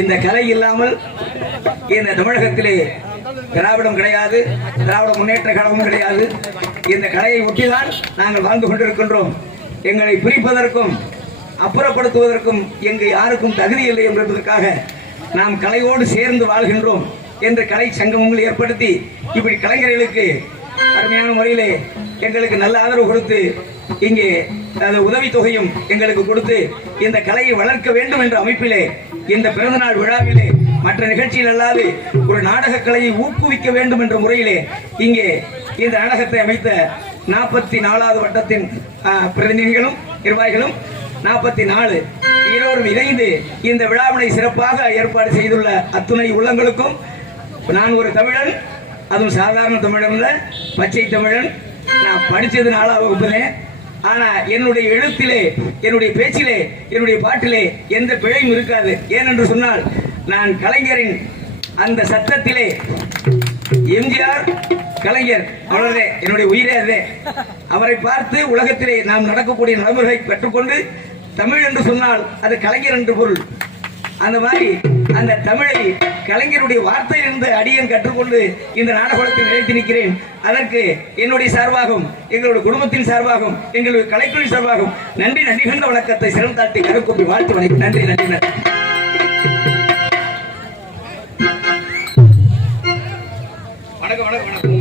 இந்த கலை இல்லாமல் இந்த தமிழகத்திலே திராவிடம் கிடையாது, திராவிட முன்னேற்ற கழகமும் கிடையாது. இந்த கலையை ஒட்டிதான் நாங்கள் வாழ்ந்து கொண்டிருக்கின்றோம். எங்களை பிரிப்பதற்கும் அப்புறப்படுத்துவதற்கும் எங்கு யாருக்கும் தகுதி இல்லை என்பதற்காக நாம் கலையோடு சேர்ந்து வாழ்கின்றோம் என்று கலை சங்கமங்கள் ஏற்படுத்தி இப்படி கலைஞர்களுக்கு அருமையான முறையிலே எங்களுக்கு நல்ல ஆதரவு கொடுத்து இங்கே உதவித்தொகையும் எங்களுக்கு கொடுத்து இந்த கலையை வளர்க்க வேண்டும் என்ற அமைப்பிலே இந்த பிறந்தநாள் விழாவிலே மற்ற நிகழ்ச்சியில் அல்லாது ஒரு நாடக கலையை ஊக்குவிக்க வேண்டும் என்ற முறையிலே இங்கே இந்த நாடகத்தை அமைத்த 44வது வட்டத்தின் பிரதிநிதிகளும் நிர்வாகிகளும் 44 இருவரும் இணைந்து இந்த விழாவினை சிறப்பாக ஏற்பாடு செய்துள்ள அத்துணை உள்ளங்களுக்கும் நான் ஒரு தமிழன், அதுவும் சாதாரண தமிழன் இல்ல, பச்சை தமிழன். நான் படித்தது 4ஆம் வகுப்புலே. ஆனா என்னுடைய எழுத்திலே, என்னுடைய பேச்சிலே, என்னுடைய பாட்டிலே எந்த பிழையும் இருக்காது. ஏனென்று சொன்னால் நான் கலைஞரின் அந்த சத்தத்திலே எம்ஜிஆர் கலைஞர் அவ்வளவே என்னுடைய உயிரே அதே. அவரை பார்த்து உலகத்திலே நாம் நடக்கக்கூடிய நடைமுறைகளை கற்றுக்கொண்டு தமிழ் என்று சொன்னால் அது கலைஞர் என்று பொருள். அந்த மாதிரி அந்த தமிழை கலைஞருடைய வார்த்தையிலிருந்து அடியன் கற்றுக்கொண்டு இந்த நாடகத்தை நிலைத்து நிற்கிறேன். அதற்கு என்னுடைய சார்பாகவும் எங்களுடைய குடும்பத்தின் சார்பாகவும் எங்களுடைய கலைக்குழு சார்பாகவும் நன்றி நன்றிகண்ட வணக்கத்தை சிறம் தாட்டி கருக்கூப்பி வாழ்த்து வணக்கம். நன்றி நன்றி நன்றி. வணக்கம் வணக்கம் வணக்கம்.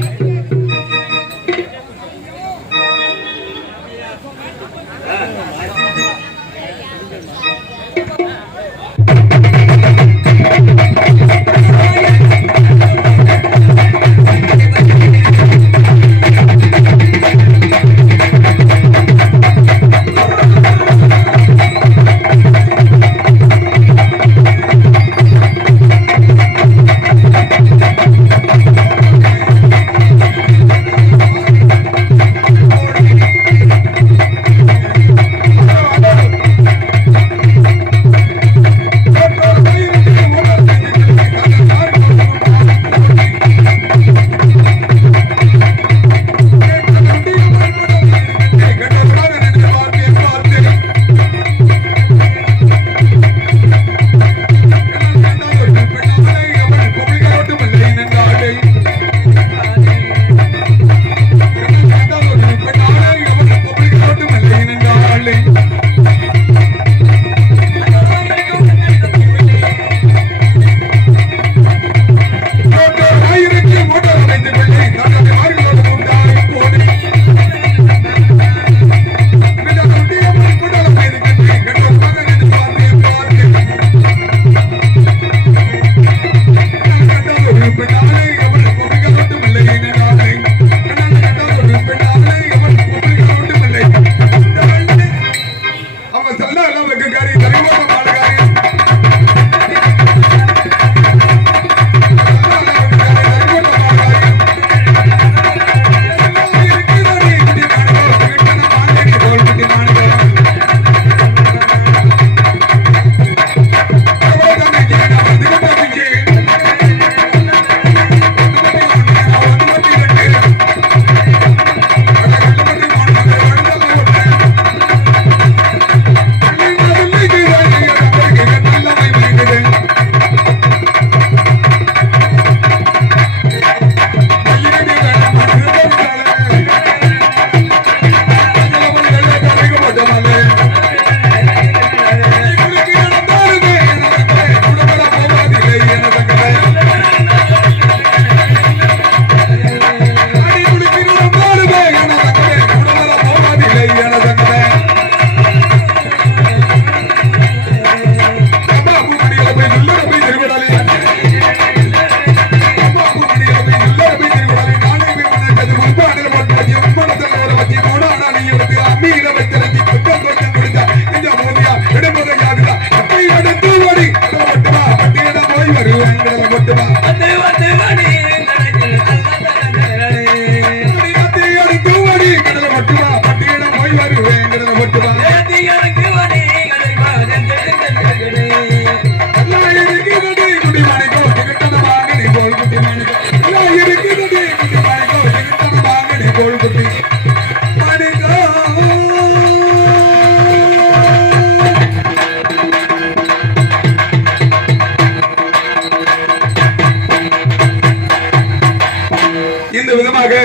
இந்த விதமாக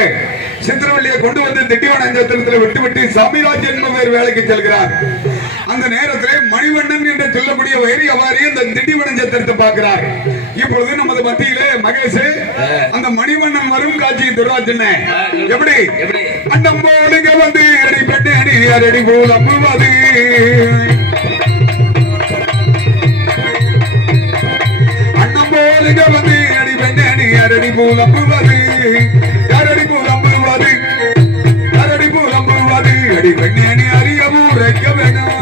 சித்திரவள்ளியை கொண்டு வந்து திண்டிவனத்தில் விட்டுவிட்டு சாமிராஜ் என்பவர் வேலைக்கு செல்கிறார். அந்த நேரத்தில் மணிவண்ணன் என்று சொல்லக்கூடிய வைரி அவாரி அந்த திண்டிவனத்தை பார்க்கிறார். இப்பொழுது நமது மத்தியிலே மகேஷ் அந்த மணிவண்ணன் வரும் காட்சி துர்ராஜன் எப்படி அண்டம்போடுங்க வந்து அடி பெண்ணு அடி அரடி போல் அம்புவது அண்டம்போடுங்க வந்து அடி பெண்ணு அடி அரடி போல் அம்புவது யாரடி போல் அம்புவது யாரடி போல் அம்புவது அடி பெண்ணு அடி அறியவும் உரைக்க வேணும்.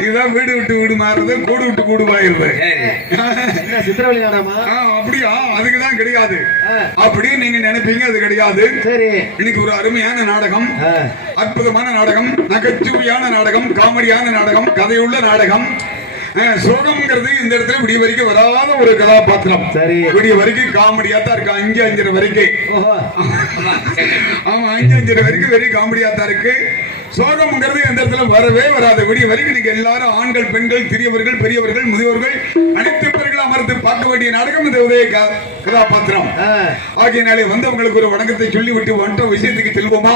இதுதான் வீடு விட்டு வீடு மாறுது, கூடு விட்டு கூடு மாறுது. அப்படியா? அதுக்குதான் கிடையாது அப்படி நீங்க நினைப்பீங்க, அது கிடையாது. இன்னைக்கு ஒரு அருமையான நாடகம், அற்புதமான நாடகம், நகைச்சுவையான நாடகம், காமெடியான நாடகம், கதையுள்ள நாடகம். சோகம்ங்கிறது இந்த இடத்துல விடிய வரைக்கும் வராத ஒரு கதாபாத்திரம். விடிய வரைக்கும் காமெடியா தான் இருக்கு. 5:30 வரைக்கும். ஆமா, 5:30 வரைக்கும் வெறும் காமெடியா தான் இருக்கு. சோகம்ங்கிறது எந்த இடத்துல வரவே வராது. விடிய வரைக்கும் நீங்க எல்லாரும் ஆண்கள், பெண்கள், சிறியவர்கள், பெரியவர்கள், முதியோர்கள் அனைத்து பேர்கள் அமர்ந்து பார்க்க வேண்டிய நாடகம் இந்த உதய கதாபாத்திரம். ஆகியனாலே வந்தவங்களுக்கு ஒரு வணக்கத்தை சொல்லிவிட்டு வந்துட்ட விஷயத்துக்கு செல்வோமா?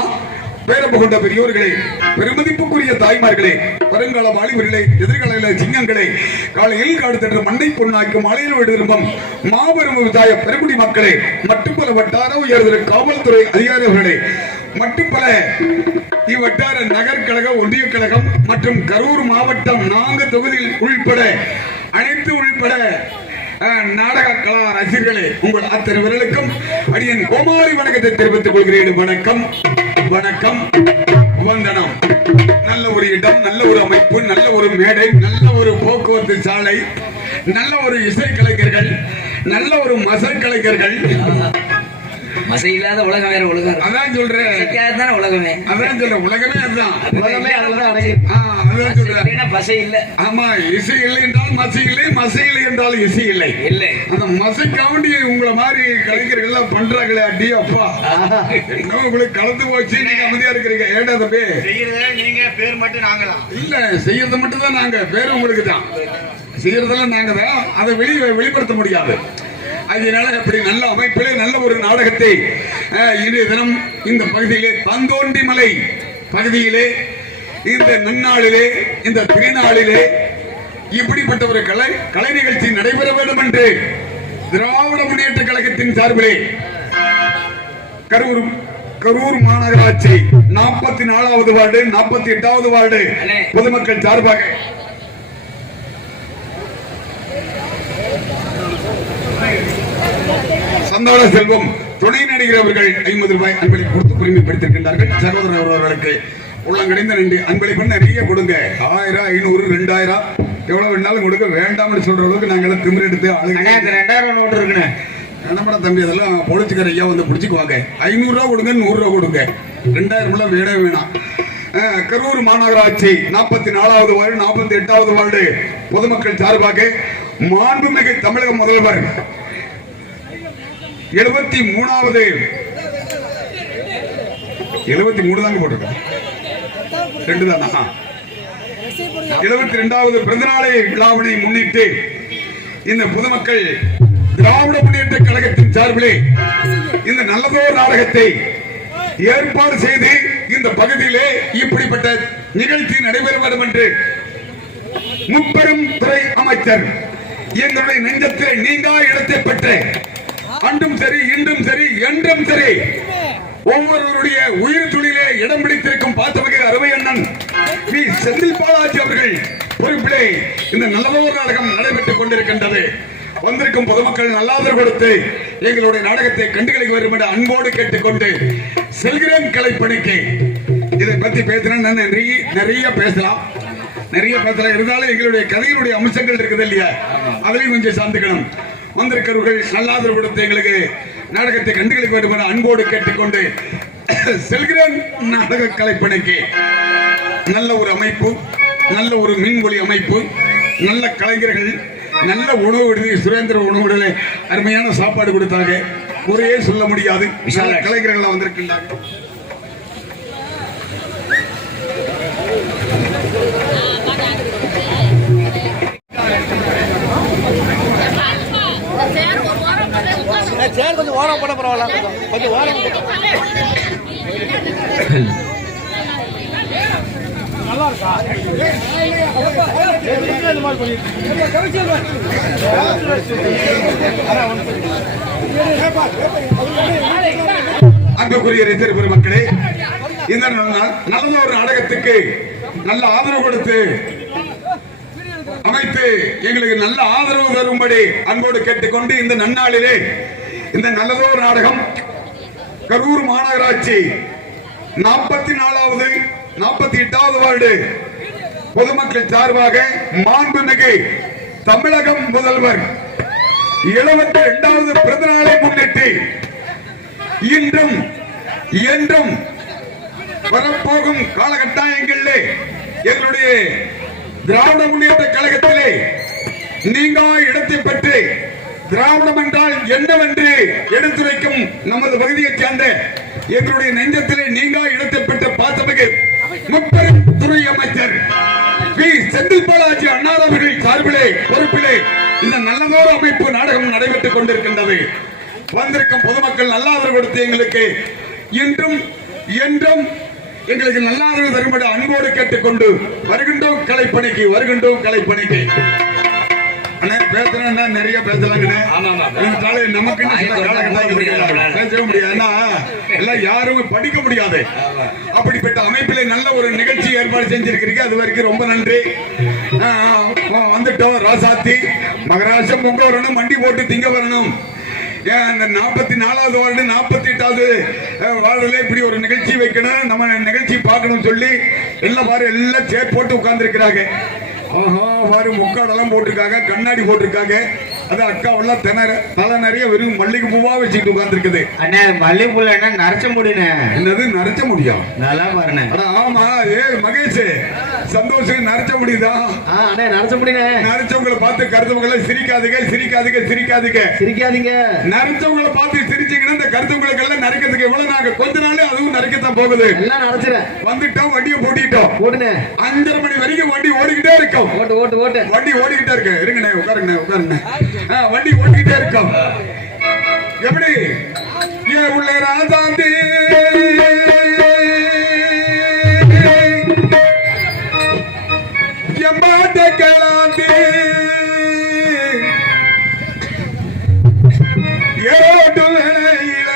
பேரம்பு கொண்ட பெரியோர்களே, பெருமதிப்புக்குரிய தாய்மார்களே, வருங்கால வாலிபர்களே, எதிர்கால சிங்கங்களே, காலையில் காடுதற்ற மண்ணை பொண்ணாக்கும் மலையில் விடுவிரும்பும் மாபெரும் விவசாய பெருங்குடி மக்களே, மற்றும் பல வட்டார உயர்தல் காவல்துறை அதிகாரிகளே, மற்றும் பல இவ்வட்டார நகர்கழக ஒன்றிய கழகம் மற்றும் கரூர் மாவட்டம் 4 தொகுதியில் உள்பட அனைத்து உள்பட நாடக கலா ரசிகர்களே, உங்கள் அத்தனை விரலுக்கும் அடியன் கோமாரி வணக்கத்தை தெரிவித்துக் கொள்கிறேன். வணக்கம், வணக்கம், வந்தனம். நல்ல ஒரு இடம், நல்ல ஒரு அமைப்பு, நல்ல ஒரு மேடை, நல்ல ஒரு போக்குவரத்து சாலை, நல்ல ஒரு இசை கலைஞர்கள், நல்ல ஒரு மசல் கலைஞர்கள். மசை இல்லாத உலகம் வேற உலகம். அதான் சொல்றேன், உலகமே. அதான் சொல்றேன், உலகமே அதுதான். உலகமே அதான் சொல்றேன். பசை இல்ல. ஆமா, இசை இல்லை என்றால் மசை இல்லை, மசை இல்லை என்றால் இசை இல்லை. இல்லை, அந்த மசை காமெடி உங்களை மாதிரி கலைஞர்கள் எல்லாம் பண்றாங்களே. அடி அப்பா, உங்களுக்கு கலந்து போச்சு. நீங்க அமைதியா இருக்கிறீங்க. ஏடா தம்பி, நீங்க பேர் மட்டும் நாங்களா? இல்ல, செய்யறது மட்டும் தான் நாங்க. பேர் உங்களுக்கு தான், செய்யறதெல்லாம் நாங்க தான். அதை வெளிப்படுத்த முடியாது. அதனால அப்படி நல்ல அமைப்பிலே நல்ல ஒரு நாடகத்தை இன்றைய தினம் இந்த பகுதியிலே தந்தோண்டிமலை பகுதியிலே இந்த நன்னாளிலே இந்த திருநாளிலே இப்படிப்பட்ட ஒரு கலை நிகழ்ச்சி நடைபெற வேண்டும் என்று திராவிட முன்னேற்ற கழகத்தின் சார்பிலே கரூர் மாநகராட்சி 44வது வார்டு 48வது வார்டு பொதுமக்கள் சார்பாக சந்தான செல்வம் துணை நடிகர் அவர்கள் 50 ரூபாய் அன்பளிப்பு கொடுத்து பெருமைப்படுத்திருக்கின்றார்கள். சகோதரர் அவர்களுக்கு உள்ளங்கடைந்த நன்றி. அன்பளிப்பு நிறைய கொடுங்க. 1000, 500, 2000 எவ்வளவு வேணாலும் கொடுக்க. வேண்டாம்னு சொல்ற அளவுக்கு நாங்கள் திமிர் எடுத்து ஆளுங்க. 2000 நோட்டு இருக்குன்னு என்னப்பட தம்பி, அதெல்லாம் பொழிச்சுக்கிற ஐயா வந்து பிடிச்சிக்குவாங்க. 500 ரூபா கொடுங்க, 100 ரூபா கொடுங்க. 2000 வேணவே வேணாம். கரூர் மாநகராட்சி 44வது வார்டு 48வது வார்டு பொதுமக்கள் சார்பாக மாண்புமிகு தமிழக முதல்வர் 73வது 73 தாங்க போட்டிருக்கோம். 2 தானா? 72வது பிறந்தநாளை விழாவினை முன்னிட்டு இந்த பொதுமக்கள் திராவிட முன்னேற்ற கழகத்தின் சார்பிலே இந்த நல்லதோர் நாடகத்தை ஏற்பாடு செய்து இந்த பகுதியிலே இப்படிப்பட்ட நிகழ்ச்சி நடைபெற வேண்டும் என்று முப்பெரும் துறை அமைச்சர் எங்களுடைய நெஞ்சத்திலே நீங்கா இடத்தை பெற்ற அன்றும் சரி, இன்றும் சரி, என்றும் சரி, ஒவ்வொருவருடைய உயிர் துளியிலே இடம் பிடித்திருக்கும் பாத்தமிகு அருமை அண்ணன் பி. செந்தில் பாலாஜி அவர்கள் பொறுப்பிலே இந்த நல்லதோர் நாடகம் நடைபெற்றுக் கொண்டிருக்கின்றது. வந்திருக்கும் பொதுமக்கள் நல்லாதரவு கொடுத்து எங்களுடைய நாடகத்தை கண்டுகளிக்க வேண்டும் என்று அன்போடு கேட்டுக்கொண்டு செல்கிறேன் கலைப்பணிக்கு. இதை பத்தி பேசினா நிறைய பேசலாம், இருந்தாலும் எங்களுடைய கதையினுடைய அம்சங்கள் இருக்குது இல்லையா, அதுலயும் கொஞ்சம் சார்ந்துக்கணும். வந்திருக்கிறவர்கள் நல்லாதரவு கொடுத்து எங்களுக்கு நாடகத்தை கண்டுகளிக்க வேண்டும் என அன்போடு கேட்டுக்கொண்டு செல்கிறேன். நாடக கலைப்பணிக்கு நல்ல ஒரு அமைப்பு, நல்ல ஒரு மின்ஒலி அமைப்பு, நல்ல கலைஞர்கள், நல்ல உணவு விடுதி, சுரேந்திர உணவு விடுதலை அருமையான சாப்பாடு கொடுத்தாங்க. குறையே சொல்ல முடியாது. கலைஞர்கள் வந்திருக்கின்றார்கள். கொஞ்சம் ஓரம் போட பரவாயில்ல, கொஞ்சம் ஓரம் நல்லா இருக்கா? அன்புக்குரிய ரசிகர் பெருமக்களே, இந்த நல்ல ஒரு நாடகத்துக்கு நல்ல ஆதரவு கொடுத்து அமைத்து எங்களுக்கு நல்ல ஆதரவு தரும்படி அன்போடு கேட்டுக்கொண்டு இந்த நன்னாளிலே இந்த நல்லதோர் நாடகம் கரூர் மாநகராட்சி 44வது 48வது வார்டு பொதுமக்கள் சார்பாக மாண்புமிகு தமிழகம் முதல்வர் 72வது பிறந்த நாளை முன்னிட்டு இன்றும் என்றும் வரப்போகும் காலகட்டாயங்களிலே எங்களுடைய திராவிட முன்னேற்ற கழகத்திலே நீங்க இடத்தை பெற்று திராவிடம் என்றால் என்னவென்று எடுத்துரைக்கும் நமது பகுதியைச் சேர்ந்த எங்களுடைய நெஞ்சத்திலே நீங்க இடத்தை பெற்ற பாசமிகு முப்பெரும் துறை அமைச்சர் பி. செந்தில் பாலாஜி அண்ணார் அவர்கள் சார்பிலே பொறுப்பிலே இந்த நல்லதோர் அமைப்பு நாடகம் நடைபெற்றுக் கொண்டிருக்கின்றது. வந்திருக்கும் பொதுமக்கள் நல்ல ஆதரவு கொடுத்து எங்களுக்கு இன்றும் என்றும் எங்களுக்கு நல்ல ஆதரவு தரும்படி அன்போடு கேட்டுக்கொண்டு வருகின்றோம் கலைப்பணிக்கு. பேசணும்னா நிறைய பேசலாங்கண்ணே. நமக்கு பேச முடியாது, எல்லாம் யாரும் படிக்க முடியாது. அப்படிப்பட்ட அமைப்பிலே நல்ல ஒரு நிகழ்ச்சி ஏற்பாடு செஞ்சிருக்கிறீங்க, அது வரைக்கும் ரொம்ப நன்றி. வந்துட்டோம். ராசாத்தி மகராசம் பொங்க வரணும், மண்டி போட்டு திங்க வரணும். அந்த 44வது வார்டு 48வது வார்டுல இப்படி ஒரு நிகழ்ச்சி வைக்கணும், நம்ம நிகழ்ச்சி பார்க்கணும் சொல்லி எல்லாம் சேர் போட்டு உட்கார்ந்து இருக்கிறாங்க. முக்காடெல்லாம் போட்டிருக்காங்க, கண்ணாடி போட்டிருக்காங்க. அது அக்காவெல்லாம் தலை நிறைய வெறும் மல்லிகை பூவா வச்சுட்டு உட்கார்ந்து இருக்குது. அண்ணே மல்லிகை பூல என்ன நரைச்ச முடியுண்ணே? என்னது நரைச்ச முடியும்? நல்லா பாருண்ணே. ஆமா, மகேஷ் சந்தோஷம் நரைச்ச முடியுதா? நரைச்ச முடியுண்ணே. நரைச்சவங்களை பார்த்து கருத்தவங்களை சிரிக்காதீங்க. நரைச்சவங்களை பார்த்து சிரிச்சீங்கன்னா இந்த கருத்தவங்களுக்கு எல்லாம் நரைக்கிறதுக்கு எவ்வளவு நாங்க கொஞ்ச நாளே அதுவும் நரைக்கத்தான் போகுது. எல்லாம் நரைச்சிடும். வந்துட்டோம், வண்டியை போட்டிட்டோம். 5:30 மணி வரைக்கும் வண்டி ஓடிக்கிட்டே இருக்கும். வண்டி ஓடிக்கிட்டே இருக்கு. இருங்கண்ணே, உட்காருங்க. வண்டி ஓடிக்கிட்டே இருக்கும். எப்படி உள்ள ராஜாந்தி எம்பாட்ட கலாந்தி ஏரோட்டு வேலையில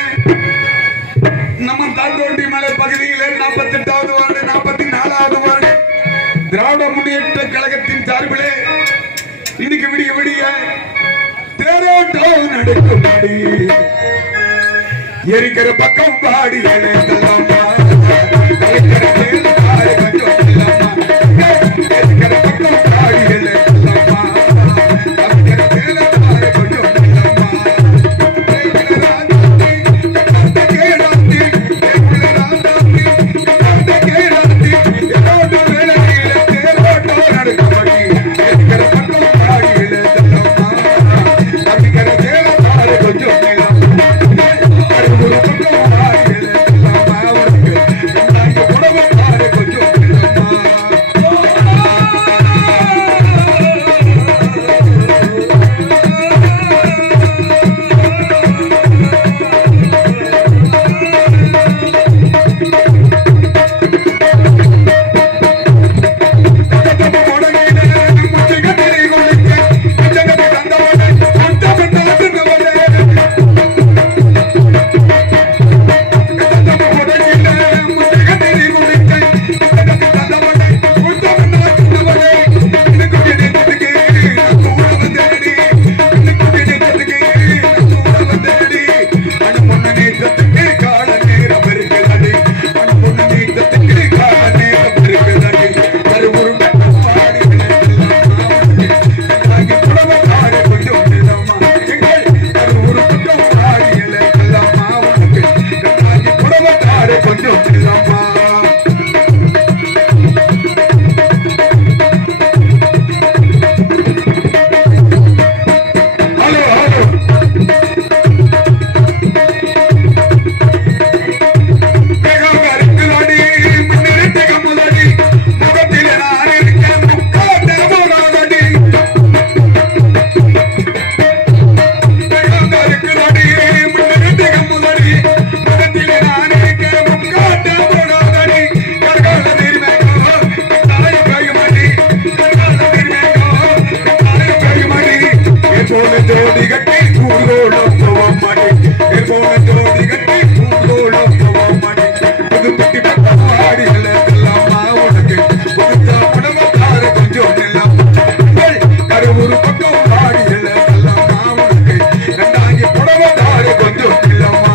நம்ம தாண்டோண்டி மலை பகுதியில 48வது வார்டு 44வது வார்டு திராவிட முன்னேற்ற கழகத்தின் சார்பிலே இன்னைக்கு விடிய தேரோட்டம் நடக்கும். எரிக்கிற பக்கம் பாடி ஜோடி கட்டி கூடோளம் போவோம் மாடி போன ஜோடி கட்டி கூடோளம் போவோம் மாடி புது பெட்டி பட்டவாடிகள் எல்லாமா உனக்கு புதுத்தா உணவக்கார கொஞ்சம் எல்லாம் கருவூர் பக்கம் வாடிகள் எல்லாமா உனக்கு ரெண்டாங்கி புடவக்கார கொஞ்சம் இல்லம்மா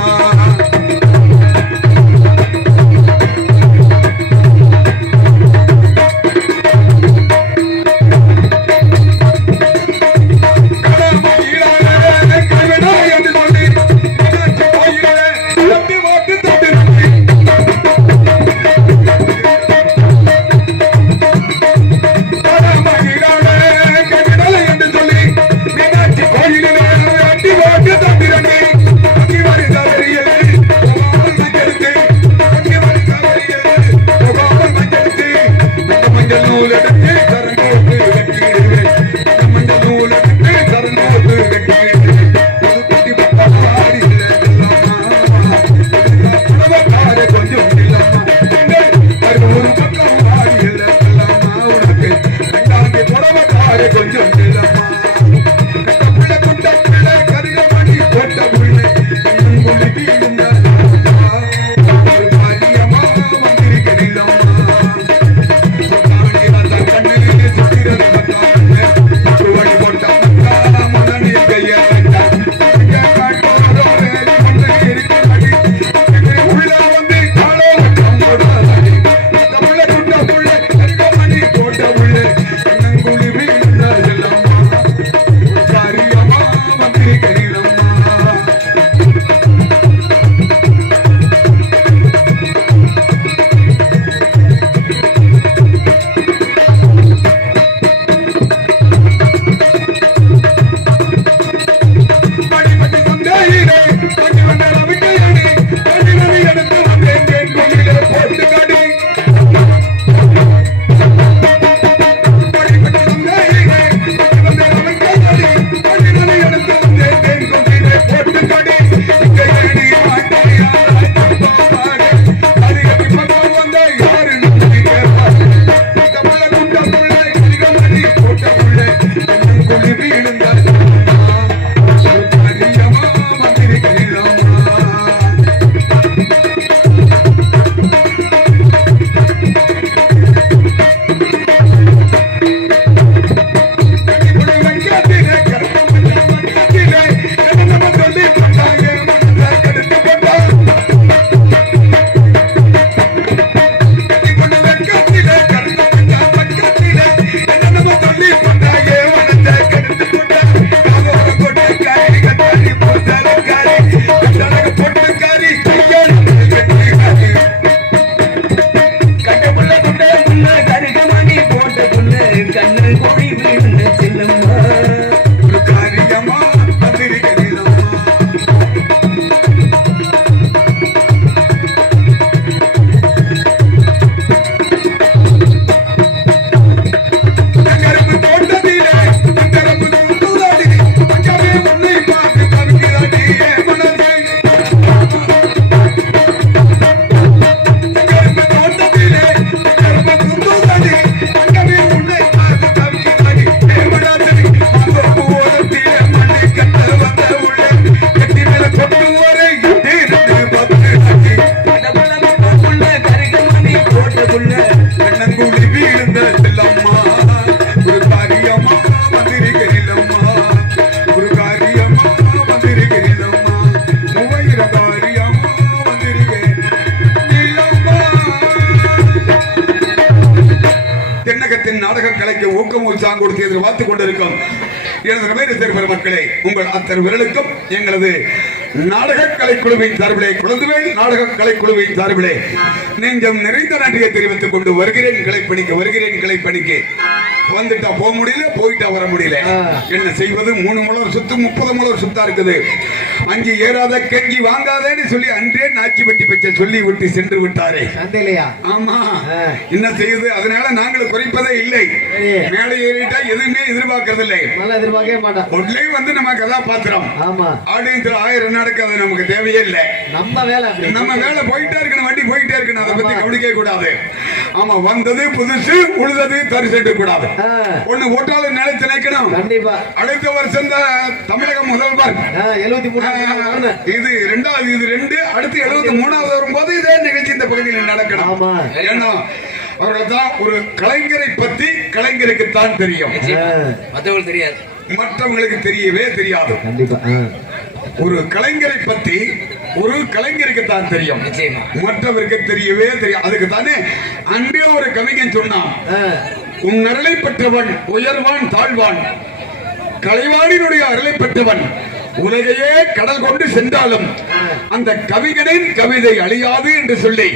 நாடக கலைக்கு ஊக்கம் உற்சாகம் கொடுத்து எதிர்பார்த்துக் கொண்டிருக்கும் எனது பேர் பெருமக்களே, உங்கள் அத்தனை விரலுக்கும் எங்களது நாடக கலைக்குழுவின் சார்பிலே, குழந்தைவேல் நாடக கலைக்குழுவின் சார்பிலே நெஞ்சம் நிறைந்த நன்றியை தெரிவித்துக் கொண்டு வருகிறேன் கிளைப்பணிக்கு வந்துட்டா போக முடியல, போயிட்டா வர முடியல. என்ன செய்வது? 3 முழம் சுத்து 30 முழம் சுத்தா இருக்குது. அஞ்சு ஏறாத கெஞ்சி வாங்காதேன்னு சொல்லி அன்றே நாச்சி பெட்டி பச்சை சொல்லி விட்டு சென்று விட்டாரே. ஆமா, என்ன செய்யுது? அதனால நாங்கள் குறைப்பதே இல்லை. மேலே ஏறிட்டா எதுவுமே எதிர்பார்க்கறது இல்லை. உள்ளே வந்து நம்ம கதாபாத்திரம் ஆடியன்ஸ்ல 1000 நடக்கு, அது நமக்கு தேவையே இல்லை. நம்ம வேலை போயிட்டே இருக்கணும், வண்டி போயிட்டே இருக்கணும், அதை பத்தி கவனிக்க கூடாது. ஆமா, வந்தது புதுசு, உழுதது தரிசிட்டு கூடாது. ஒண்ணு ஓட்டாளர் நிலைத்து நினைக்கணும். கண்டிப்பா. அடுத்த வருஷம் தமிழக முதல்வர் 73 இது ரெண்டாவது, இது 2 அடுத்து 73வது வரும்போது இதே நிகழ்ச்சி இந்த பகுதியில் நடக்கணும். ஆமா. ஏன்னா அவர்கள் தான் ஒரு கலைஞரை பத்தி கலைஞருக்கு தான் தெரியும், மற்றவங்களுக்கு தெரியாது, மற்றவங்களுக்கு தெரியவே தெரியாது. கண்டிப்பா. ஒரு கலைஞரை பத்தி ஒரு கலைஞருக்கு தான் தெரியும், மற்றவருக்கு தெரியவே தெரியும். அதுக்கு தானே அன்றே ஒரு கவிஞன் சொன்னான், உன் அருளை பெற்றவன் உயர்வான் தாழ்வான், கலைவாணினுடைய அருளை பெற்றவன் உலகையே கடல் கொண்டு சென்றாலும் அந்த கவிஞனின் கவிதை அழியாது என்று சொல்லி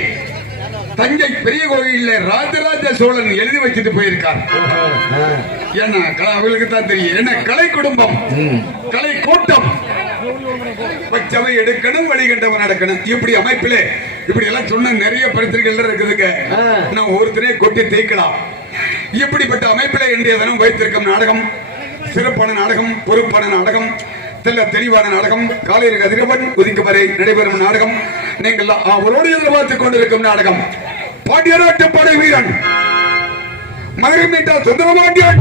தஞ்சை பெரிய கோயிலில் ராஜராஜ சோழன் எழுதி வச்சுட்டு போயிருக்கார். என்ன அவங்களுக்கு தான் தெரியும், என்ன கலை குடும்பம், கலை கூட்டம், பச்சவை எடுக்கணும், வழிகண்டவன் நடக்கணும். இப்படி அமைப்பிலே இப்படி எல்லாம் சொன்ன நிறைய பரிந்துரைகள் இருக்குதுங்க. நான் ஒருத்தரே கொட்டி தேய்க்கலாம். இப்படிப்பட்ட அமைப்பிலே இன்றைய தினம் வைத்திருக்கும் நாடகம் சிறப்பான நாடகம், பொறுப்பான நாடகம், தெளிவான நாடகம், காலையில் கதிரவன் உதிக்கும் வரை நடைபெறும் நாடகம். நீங்கள் அவரோடு எதிர்பார்த்துக் கொண்டிருக்கும் நாடகம் பாண்டியநாட்டு படை வீரன் மதுரை மீட்டா சுந்தரபாண்டியன்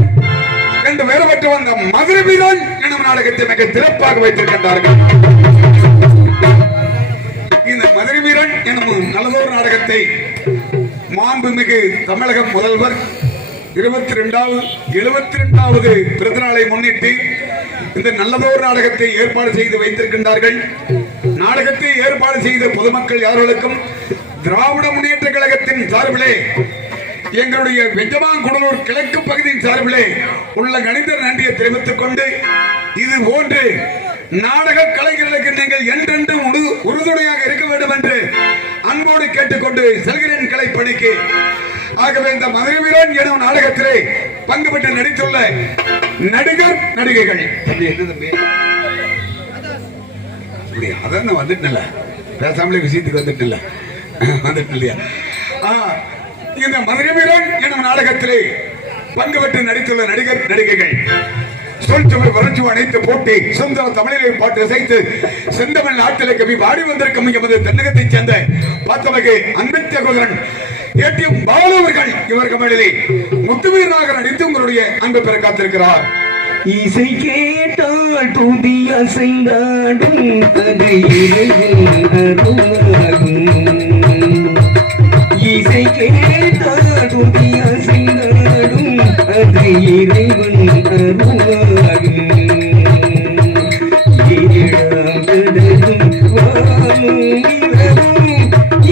என்று வேறு பெற்று வந்த மதுரை வீரன் எனும் நாடகத்தை மிக சிறப்பாக வைத்திருக்கின்றார்கள். இந்த மதுரை வீரன் எனும் நல்லதொரு நாடகத்தை மாண்புமிகு தமிழக முதல்வர் 72வது பிறந்தநாளை முன்னிட்டு இந்த நல்லதொரு நாடகத்தை ஏற்பாடு செய்து வைத்திருக்கின்றார்கள். நாடகத்தை ஏற்பாடு செய்த பொதுமக்கள் யார்களுக்கும் திராவிட முன்னேற்ற கழகத்தின் சார்பிலே, எங்களுடைய வெஞ்சமாங்குடலூர் கிழக்கு பகுதியின் சார்பிலே உள்ள கணித நன்றியை தெரிவித்துக் கொண்டு, இது போன்று நாடக கலைஞர்களுக்கு நீங்கள் என்றென்று உறுதுணையாக இருக்க வேண்டும் என்று அன்போடு கேட்டுக்கொண்டு செல்கிறேன் கலை பணிக்கு. ஆகவே இந்த மதுரை வீரன் எனும் நாடகத்திலே பங்கு பெற்று நடித்துள்ள நடிகர் நடிகைகள் அதான் வந்துட்டு பேசாமலே விஷயத்துக்கு வந்துட்டு இல்லையா. இந்த மதுரை வீரன் எனும் நாடகத்திலே பங்கு பெற்று நடித்துள்ள நடிகர் நடிகைகள் சொல்சுவர் வளர்ச்சி அனைத்து போட்டி சுந்தர தமிழிலே பாட்டு இசைத்து செந்தமிழ் நாட்டிலே கவி பாடி வந்திருக்கும் எமது தென்னகத்தைச் சேர்ந்த பார்த்தவகை அன்பின் சகோதரன் ஏடிஎம் பாலு அவர்கள் இவர்கள் மேலே முத்துவீரனாக நடித்து உங்களுடைய அன்பு பெற காத்திருக்கிறார். இசை கேட்டால் துதி அசைந்தாடும் அது இசை கேட்டால் துதி அசைந்தாடும் அது இறைவன் அருளாகும்.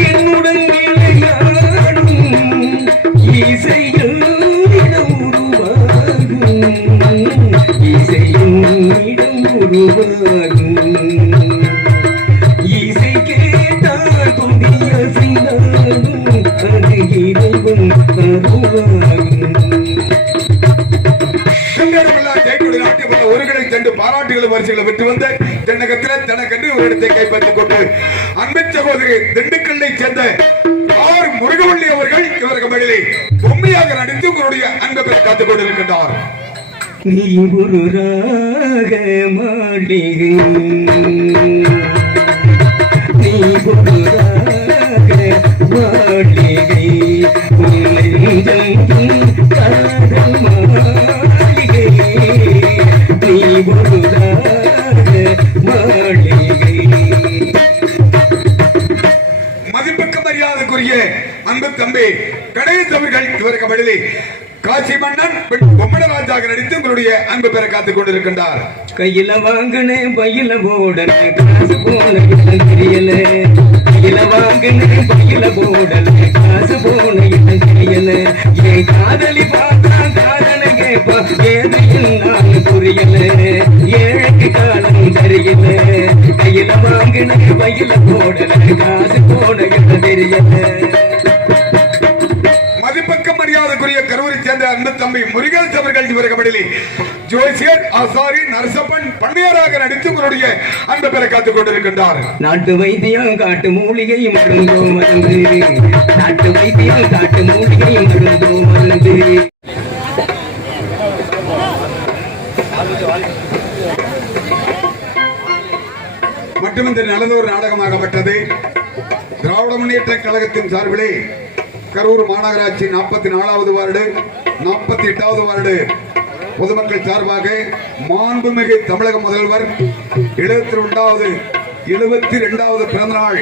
என்னுடன் விளையாடும் இசையில் உருவாகும், இசையும் உருவாகும். இசை கேட்டால் துதிய செய்தாலும் அது இறைவன் அருளாகும். ஒருகளை சென்று பாராட்டுகளை வரிசைகளை விட்டு வந்து தென்னகத்தில் தனக்கென்று ஒரு இடத்தை கைப்பற்றிக் கொண்டு அன்பின் சகோதரி திண்டுக்கல்லை சேர்ந்த ஆர் முருகவள்ளி அவர்கள் இவர்கள் மகளிலே பொம்மையாக நடித்து உங்களுடைய அன்பை பெற காத்துக் கொண்டிருக்கின்றார். நீ ஒரு ராக மாளிகை, நீ ஒரு ராக மாளிகை, காதல் மாளிகை, நீ ஒரு ராக மாளிகை. மதிப்புக்கு மரியாதைக்குரிய அன்பு தம்பி கணேஷ் அவர்கள் இவருக்கு மகளிலே காட்சி மன்னன் பொம்மனராஜாக நடித்து உங்களுடைய அன்பு பெற காத்துக் கொண்டிருக்கின்றார். கையில வாங்கினேன் பையில போடல காசு போன தெரியல, கையில வாங்கினேன் பையில போடல காசு போன தெரியல, என் காதலி பார்த்தா காதல கேப்பா ஏதையும் நான் புரியல, ஏழைக்கு காலம் தெரியல, கையில வாங்கினேன் பையில போடல காசு போன தெரியல. மதிப்புக்கு மரியாதைக்குரிய கரூரை சேர்ந்த அன்பு தம்பி முருகேஷ் அவர்கள் இவருக்கு மடிலே ஜோசியர் ஆசாரி நரசப்பன் பண்ணையாராக நடித்து உங்களுடைய அன்பு பெற காத்துக் கொண்டிருக்கின்றார். நாட்டு வைத்தியம் காட்டு மூலிகை மருந்தோ மருந்து, நாட்டு வைத்தியம் காட்டு மூலிகை மருந்தோ மருந்து. மற்றும் இந்த நல்லதொரு நாடகமாகப்பட்டது திராவிட முன்னேற்ற கழகத்தின் சார்பிலே கரூர் மாநகராட்சி 44வது வார்டு 48வது வார்டு பொதுமக்கள் சார்பாக மாண்புமிகு தமிழக முதல்வர் 72வது பிறந்தநாள்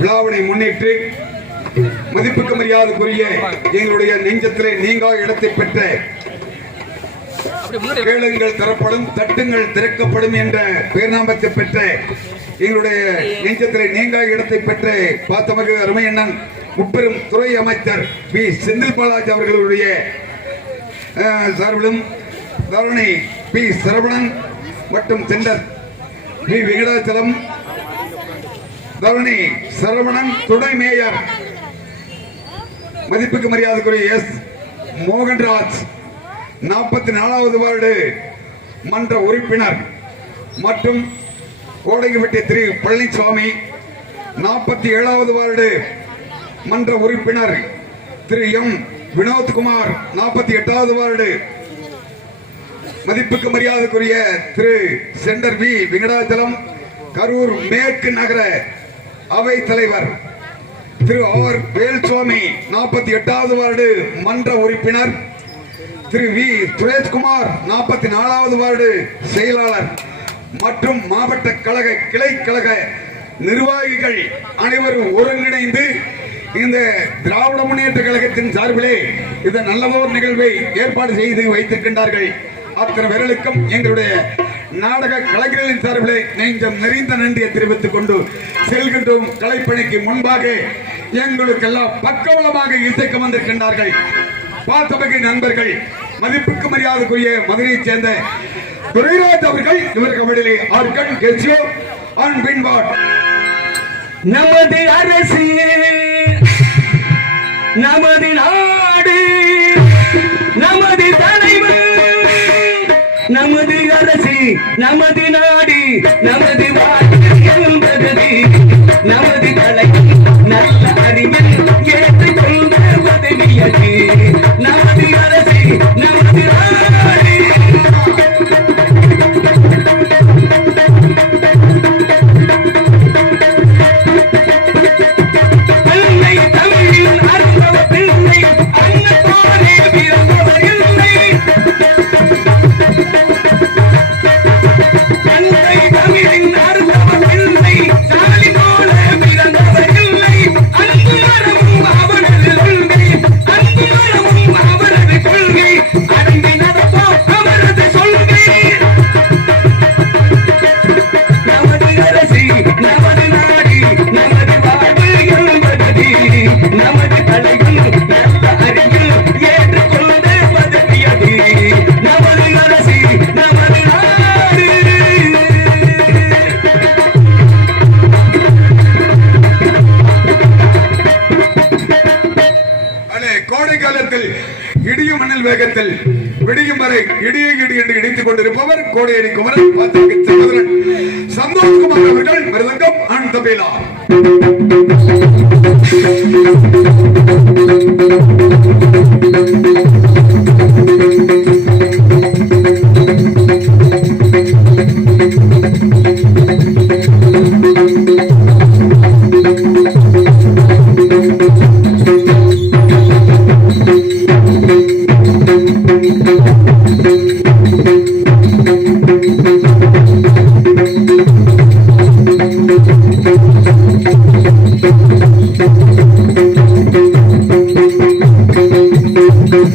விழாவினை முன்னிட்டு மதிப்புக்கு மரியாதைக்குரிய எங்களுடைய நெஞ்சத்திலே நீங்கா இடத்தை பெற்ற கேளுங்கள் தரப்படும் தட்டுங்கள் திறக்கப்படும் என்ற பேர்நாமத்தை பெற்ற எங்களுடைய நெஞ்சத்திலே நீங்கா இடத்தை பெற்ற பாத்தமிகு அருமையண்ணன் முப்பெரும் துறை அமைச்சர் பி செந்தில் பாலாஜி அவர்களுடைய சார்பிலும் தரணி பி சரவணன் மற்றும் சென்டர் பி வெங்கடாச்சலம் தரணி சரவணன் துணை மேயர் மதிப்புக்கு மரியாதைக்குரிய எஸ் மோகன்ராஜ் 44வது வார்டு மன்ற உறுப்பினர் மற்றும் கோடைகுப்பட்டி திரு பழனிசாமி 47வது வார்டு மன்ற உறுப்பினர் திரு எம் வினோத்குமார் 48வது வார்டு மதிப்புக்கு மரியாதைக்குரிய திரு சென்டர் வி வெங்கடாச்சலம் கரூர் மேற்கு நகர அவை தலைவர் திரு ஆர் வேல்சுவாமி 48வது வார்டு மன்ற உறுப்பினர் திரு வி சுரேஷ்குமார் 44வது வார்டு செயலாளர் மற்றும் மாவட்ட கழக கிளை கழக நிர்வாகிகள் அனைவரும் ஒருங்கிணைந்து இந்த திராவிட முன்னேற்ற கழகத்தின் சார்பிலே இந்த நல்லதோர் நிகழ்வை ஏற்பாடு செய்து வைத்திருக்கின்றார்கள். அத்தனை பேர்களுக்கும் எங்களுடைய நாடக கலைஞர்களின் சார்பிலே நெஞ்சம் நிறைந்த நன்றியை தெரிவித்துக் கொண்டு செல்கின்றோம். கலைப்பணிக்கு முன்பாக எங்களுக்கெல்லாம் பக்கவளமாக இசைக்க வந்திருக்கின்றார்கள் பாத்தமிகு நண்பர்கள் மதிப்புக்கு மரியாதைக்குரிய மதுரையைச் சேர்ந்த துரைராஜ் அவர்கள். இவர் கபடியிலே ஆர்கன் கெசியோ அண்ட் பின்பாட். நமது அரசு நமது நாடு நமது தலைவர் நமது அரசு நமது நாடு நமது வாழ்க்கை என்பது நமது தலைவர் நல்ல அறிஞர் ஏற்றுக்கொண்ட பதவியது நமது அரசு நமது நாடு. இடியும் மண்ணில் வேகத்தில் விடியும் வரை இடியை இடி என்று இடித்துக் கொண்டிருப்பவர் கோடையடி குமரன் சகோதரன் சந்தோஷ்குமார் அவர்கள் மிருதங்கம் அண்ட் தபேலா.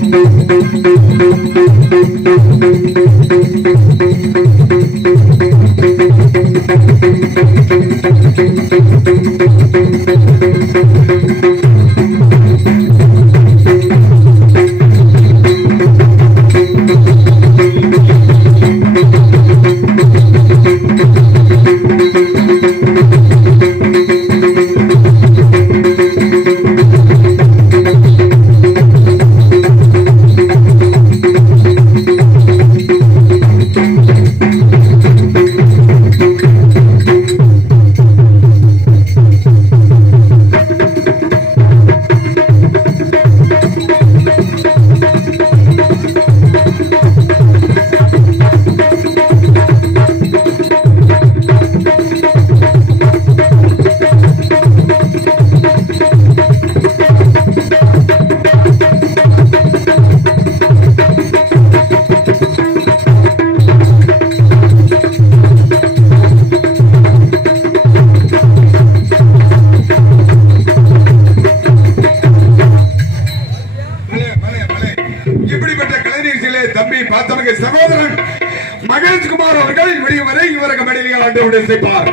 Thank you. அவர்கள் விடியவரை இவருக்கு மடியில் ஆண்டு விடுவிப்பார்.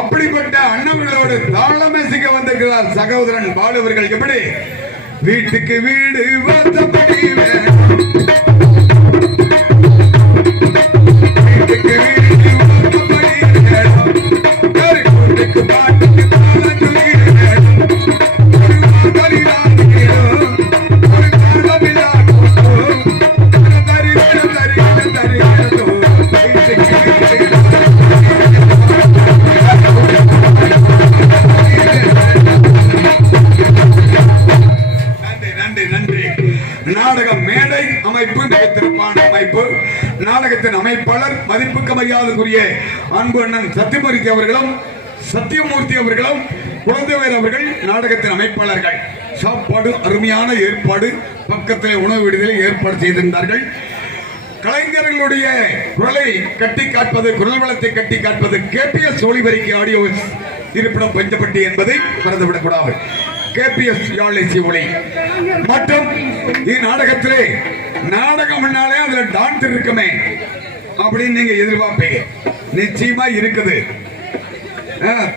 அப்படிப்பட்ட அண்ணவர்களோடு தாளமேசிக்க வந்திருக்கிறார் சகோதரன் பாலு அவர்கள். எப்படி வீட்டுக்கு வீடு வாசப்படி வேணும், வீட்டுக்கு வீடு வாசப்படி வேணும், வீட்டுக்கு பாட்டுக்கு தாளம் சொல்லி வேணும், ஒரு வாசலிதான் வேணும், ஒரு தாளமில்லா ஒரு தரி வேணும், தரி வேணும், தரி வேணும், வீட்டுக்கு வீடு நாடக மேடை அமைப்பு மிகத்திருப்பான அமைப்பு. நாடகத்தின் அமைப்பாளர் மதிப்புக்கு மரியாதைக்குரிய அன்பு அண்ணன் சத்தியமூர்த்தி அவர்களும் குழந்தைவேல் அவர்கள் நாடகத்தின் அமைப்பாளர்கள். சாப்பாடு அருமையான ஏற்பாடு, பக்கத்தில் உணவு விடுதலை ஏற்பாடு செய்திருந்தார்கள். கலைஞர்களுடைய குரலை கட்டி காட்பது, குரல் வளத்தை கட்டி காட்பது கேபிஎஸ் ஒளிபரிக்கை ஆடியோ இருப்பிடம் பஞ்சப்பட்டி என்பதை மறந்துவிடக்கூடாது. கேபிஎஸ் யாழ்சி ஒளி மற்றும் இந்நாடகத்திலே நாடகம் முன்னாலே அதுல டான்ஸ் இருக்குமே அப்படின்னு நீங்க எதிர்பார்ப்பீங்க. நிச்சயமா இருக்குது.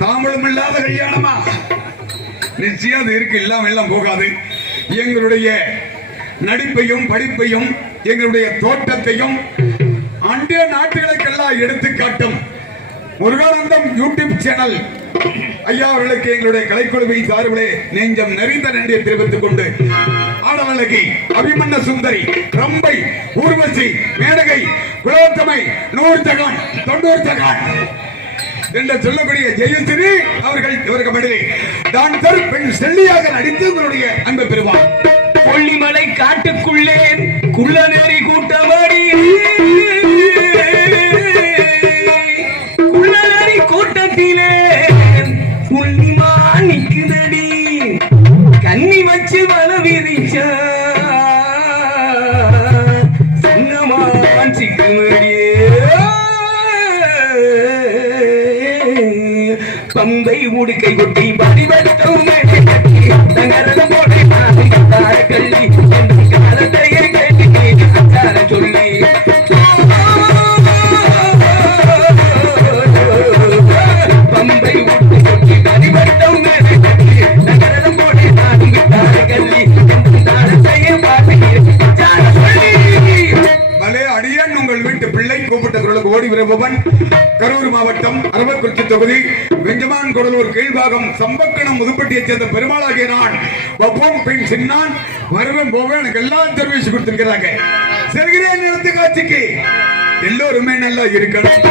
தாம்பூலம் இல்லாத கல்யாணமா? நிச்சயம் அது இருக்கு, இல்லாம எல்லாம் போகாது. எங்களுடைய நடிப்பையும் படிப்பையும் எங்களுடைய தோட்டத்தையும் அண்டிய நாட்டுகளுக்கெல்லாம் எடுத்து காட்டும் முருகானந்தம் யூடியூப் சேனல் ஐயா அவர்களுக்கு எங்களுடைய கலைக்குழுவை சார்பிலே நெஞ்சம் நிறைந்த நன்றியை தெரிவித்துக் கொண்டு ஆடவழகி, அபிமன்ன சுந்தரி, ரம்பை, ஊர்வசி, மேனகை, குலோத்தமை, 100 ஜகான், 90 ஜகான் என்று சொல்லக்கூடிய ஜெயஸ்ரீ அவர்கள் இவருக்கு பதிலே டான்சர் பெண் செல்லியாக நடித்து உங்களுடைய அன்பை பெறுவார். கொல்லிமலை காட்டுக்குள்ளே குள்ளநேரி கூட்டமாடி, குள்ளநேரி கூட்டத்திலே புள்ளிமா நிக்குதடி, கன்னி வச்சு வல விரிச்சா சின்னமான் சிக்குமடியே, பம்பை உடுக்கை கொட்டி படிவட்டம் கட்டி தங்கரம் போட்டு கள்ளி என்று கால வீரபவன் கரூர் மாவட்டம் அரவக்குறிச்சி தொகுதி வெஞ்சமான் குடலூர் கீழ்பாகம் சம்பக்கணம் முதுப்பட்டியைச் சேர்ந்த பெருமாளாகிய நான் ஒப்பம் பெண் சின்னான் வருவன் போவேன் எனக்கு எல்லாம் தெரிவிச்சு கொடுத்திருக்கிறாங்க. செல்கிறேன் நிலத்து காட்சிக்கு எல்லோருமே நல்லா இருக்கணும்.